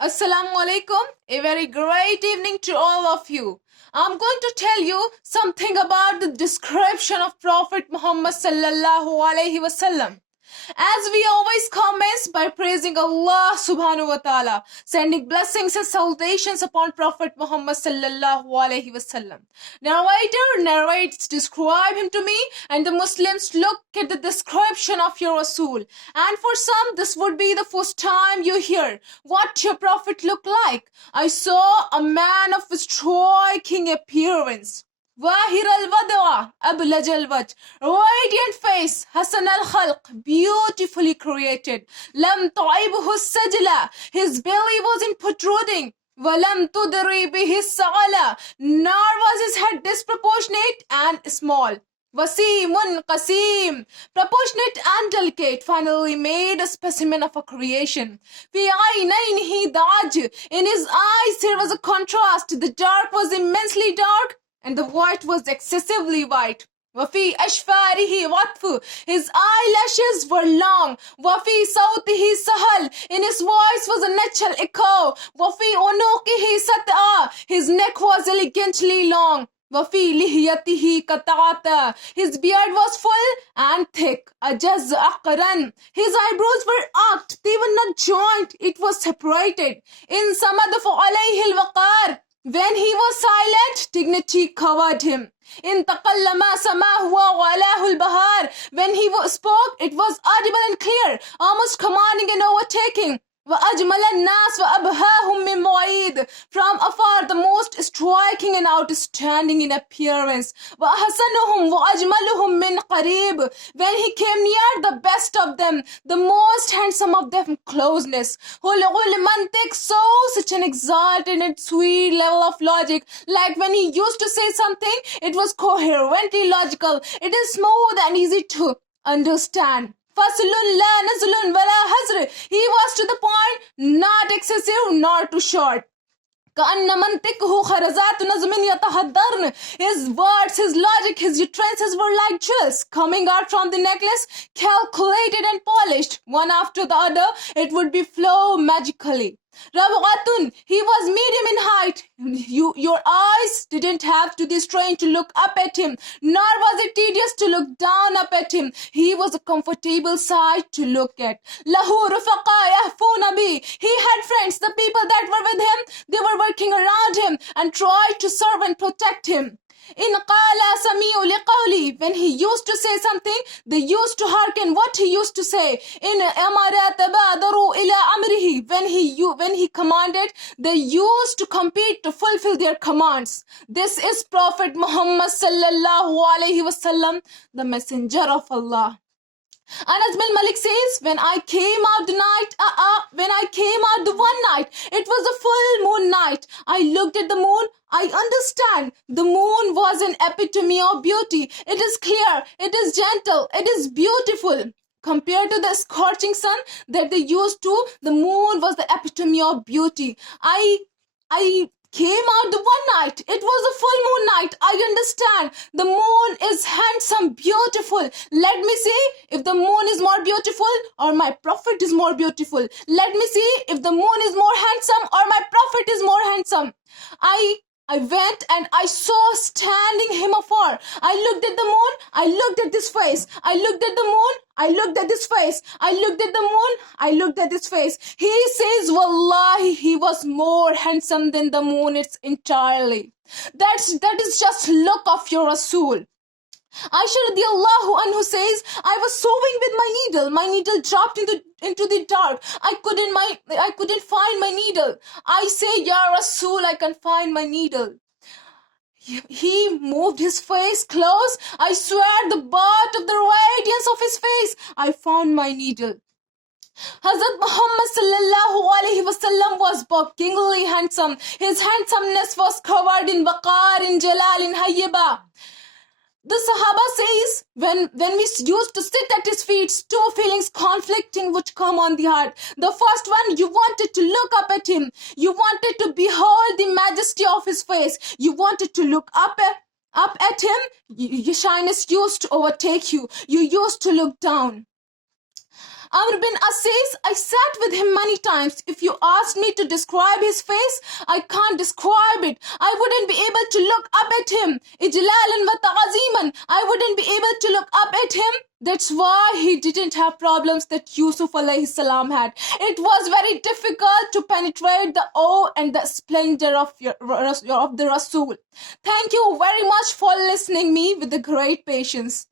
Assalamu alaikum. A very great evening to all of you. I'm going to tell you something about the description of Prophet Muhammad sallallahu alaihi wasallam. As we always commence by praising Allah subhanahu wa ta'ala, sending blessings and salutations upon Prophet Muhammad sallallahu alaihi wasallam. Narrator narrates, describe him to me, and the Muslims look at the description of your Rasul. And for some, this would be the first time you hear what your Prophet looked like. I saw a man of striking appearance. Wahir al-Wadwa, Ablaj al-Wajh, radiant face, Hasan al-Khalq, beautifully created. Lam tu'ibhu sajla, his belly wasn't protruding. Walam tudri bihi sa'ala, nor was his head disproportionate and small. Wasimun qasim, proportionate and delicate, finally made a specimen of a creation. Fi aynaynihi daj, in his eyes there was a contrast. The dark was immensely dark, and the white was excessively white. Wafi ashfarihi watfu, his eyelashes were long. Wafi sawtihi sahal, in his voice was a natural echo. Wafi unuqihi sat'a, his neck was elegantly long. Wafi lihiyatihi kata'ata, his beard was full and thick. Ajaz aqran, his eyebrows were arched, they were not joined, it was separated. In samadafu alayhi al-waqar, when he was silent, dignity covered him. In taqallama samahu wa alahu al-bahar, when he spoke, it was audible and clear, almost commanding and overtaking. وَأَجْمَلَ النَّاسِ وَأَبْهَاهُمْ مِنْ بَعِيدٍ, from afar the most striking and outstanding in appearance. وَأَحْسَنُهُمْ وَأَجْمَلُهُمْ مِنْ قَرِيبٍ, when he came near, the best of them, the most handsome of them, closeness. Hulul mantiq, so such an exalted and sweet level of logic, like when he used to say something, it was coherently logical, it is smooth and easy to understand. Faslun la nazlun wala hazr, he was to the point, not excessive nor too short. كأن منطقه خرزات نظم يتحضرن, his words, his logic, his utterances were like jewels coming out from the necklace, calculated and polished, one after the other, it would be flow magically. Rawatun, he was medium in height. Your eyes didn't have to be strained to look up at him, nor was it tedious to look down up at him. He was a comfortable sight to look at. Lahu rufaqa yahfuna bi, he had friends, the people that were with him, they were working around him and tried to serve and protect him. In qala sami'u liqawli, when he used to say something, they used to hearken what he used to say. In amara tabadaru ila amrihi, when he commanded, they used to compete to fulfill their commands. This is Prophet Muhammad sallallahu alaihi wasallam, the messenger of Allah. Anas bin Malik says, when I came out the one night, it was a full moon night. I looked at the moon. I understand. The moon was an epitome of beauty. It is clear. It is gentle. It is beautiful. Compared to the scorching sun that they used to, the moon was the epitome of beauty. I came out the one night. It was a full moon night. I understand. The moon is handsome, beautiful. Let me see if the moon is more beautiful or my prophet is more beautiful. Let me see if the moon is more handsome or my prophet is more handsome. I went and I saw standing him afar. I looked at the moon. I looked at this face. I looked at the moon. I looked at this face. I looked at the moon. I looked at this face. He says, Wallahi, he was more handsome than the moon. It's entirely. That is just look of your Rasul. Aisha radiallahu anhu says, I was sewing with my needle. My needle dropped into the dark. I couldn't find my needle. I say, Ya Rasul, I can find my needle. He moved his face close. I swear the part of the radiance of his face, I found my needle. Hazrat Muhammad sallallahu alaihi wasallam was shockingly handsome. His handsomeness was covered in waqar, in jalal, in hayyiba. The Sahaba says, when we used to sit at his feet, two feelings conflicting would come on the heart. The first one, you wanted to look up at him. You wanted to behold the majesty of his face. You wanted to look up at him. Your shyness used to overtake you. You used to look down. Amr bin Aziz, I sat with him many times. If you asked me to describe his face, I can't describe it. I wouldn't be able to look up at him. Ijlalan wa ta'aziman. I wouldn't be able to look up at him. That's why he didn't have problems that Yusuf alayhi salam had. It was very difficult to penetrate the awe and the splendor of the Rasul. Thank you very much for listening me with the great patience.